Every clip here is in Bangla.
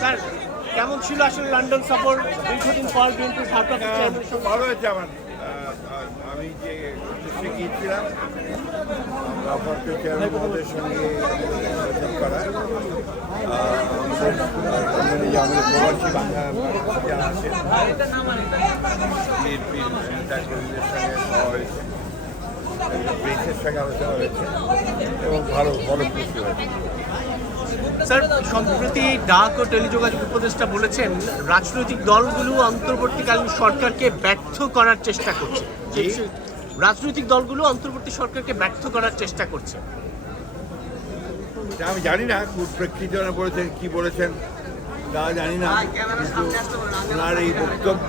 স্যার কেমন ছিল আসলে লন্ডন সফর? দীর্ঘদিন পর বিএনপির ভারপ্রাপ্ত চেয়ারম্যান। ভালো হয়েছে আমার। আমি যে গিয়েছিলাম ভারপ্রাপ্ত চেয়ারম্যান মহোদয়ের সঙ্গে বৈঠক করা, আমাদের প্রবাসী বাংলা যারা আছেন বিএনপির নেতাকর্মীদের সঙ্গে হওয়া হয়েছে, প্রেসের সঙ্গে আলোচনা হয়েছে এবং ভালো ফলপ্রসূ হয়েছে। স্যার সম্প্রতি ডাক ও টেলিযোগাযোগ উপদেষ্টা বলেছেন রাজনৈতিক দলগুলো অন্তর্বর্তীকালীন সরকারকে ব্যর্থ করার চেষ্টা করছে। রাজনৈতিক দলগুলো অন্তর্বর্তী সরকারকে ব্যর্থ করার চেষ্টা করছে। আমি জানি না কোন প্রেক্ষিতে বলেছেন, কি বলেছেন তা জানি না, কিন্তু ওনার এই বক্তব্য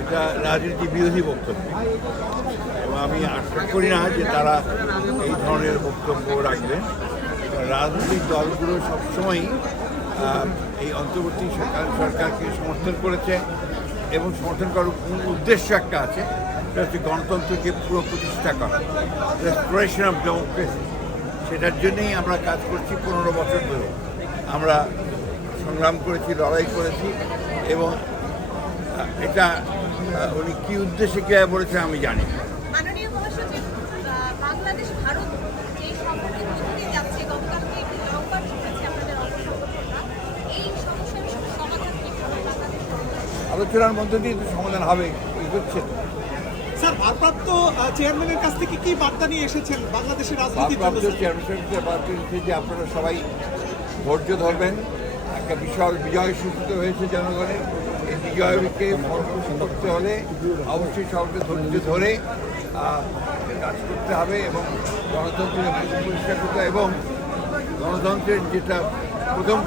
এটা রাজনীতি বিরোধী বক্তব্য এবং আমি আশা করি না যে তারা এই ধরনের বক্তব্য রাখবেন। রাজনৈতিক দলগুলো সবসময়ই এই অন্তর্বর্তী সরকারকে সমর্থন করেছে এবং সমর্থন করার উদ্দেশ্য একটা আছে, সেটা হচ্ছে গণতন্ত্রকে পুরো প্রতিষ্ঠা করা, রেস্টোরেশন অফ ডেমোক্রেসি। সেটার জন্যই আমরা কাজ করছি 15 বছর ধরে। আমরা সংগ্রাম করেছি, লড়াই করেছি এবং এটা উনি কী উদ্দেশ্যে কীভাবে বলেছেন আমি জানি না। মাননীয় মহাসচিব, বাংলাদেশ ভারত যে সম্পর্কের মধ্যে দিয়ে যাচ্ছে, গতকালকে একটি সংবাদ শুনেছি আপনাদের অপসংগঠনরা, এই সমস্যার সমাধান কিভাবে বাংলাদেশ আলোচনার মধ্য দিয়ে তো সমাধান হবে, হচ্ছে। স্যার ভারপ্রাপ্ত চেয়ারম্যানের কাছ থেকে কি বার্তা নিয়ে এসেছেন বাংলাদেশের রাজনীতির জন্য? ভারপ্রাপ্ত চেয়ারম্যানের বার্তা দিচ্ছে যে আপনারা সবাই ধৈর্য ধরবেন। একটা বিশাল বিজয় সূচিত হয়েছে জনগণের। এই বিজয়কে ফলপ্রসূ করতে হলে অবশ্যই সবাইকে ধৈর্য ধরে কাজ করতে হবে এবং গণতন্ত্রের পরিষ্কার করতে হবে এবং গণতন্ত্রের যেটা প্রথম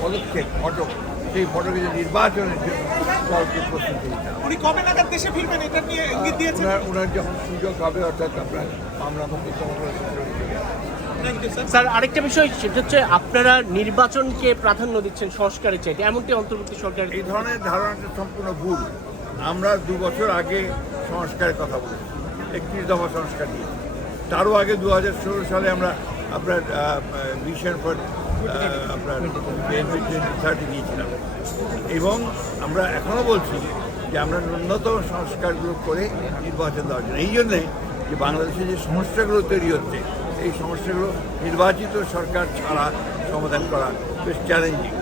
পদক্ষেপ ফটক, সেই ফটকে যে নির্বাচনের জন্য সবাইকে প্রস্তুতি নিতে হবে। উনি কবে নাগাদ দেশে ফিরবেন এটা নিয়ে ইঙ্গিত দিয়েছেন? ওনার যখন সুযোগ হবে, অর্থাৎ আপনার মামলা মধ্যে স্যার আরেকটা বিষয়, সেটা হচ্ছে আপনারা নির্বাচনকে প্রাধান্য দিচ্ছেন সংস্কারের চাইতে, এমনটি অন্তর্বর্তী সরকার। এই ধরনের ধারণাটা সম্পূর্ণ ভুল। আমরা 2 বছর আগে সংস্কারের কথা বলেছি, 31 দফা সংস্কার নিয়ে। তারও আগে 2016 সালে আমরা আপনার ভিশন ফর আপনার 2030 দিয়েছিলাম এবং আমরা এখনও বলছি যে আমরা ন্যূনতম সংস্কারগুলো করে নির্বাচন দেওয়ার জন্য। এই জন্যে যে বাংলাদেশে যে সমস্যাগুলো তৈরি হচ্ছে, এই সমস্যাগুলো নির্বাচিত সরকার ছাড়া সমাধান করা বেশ চ্যালেঞ্জিং।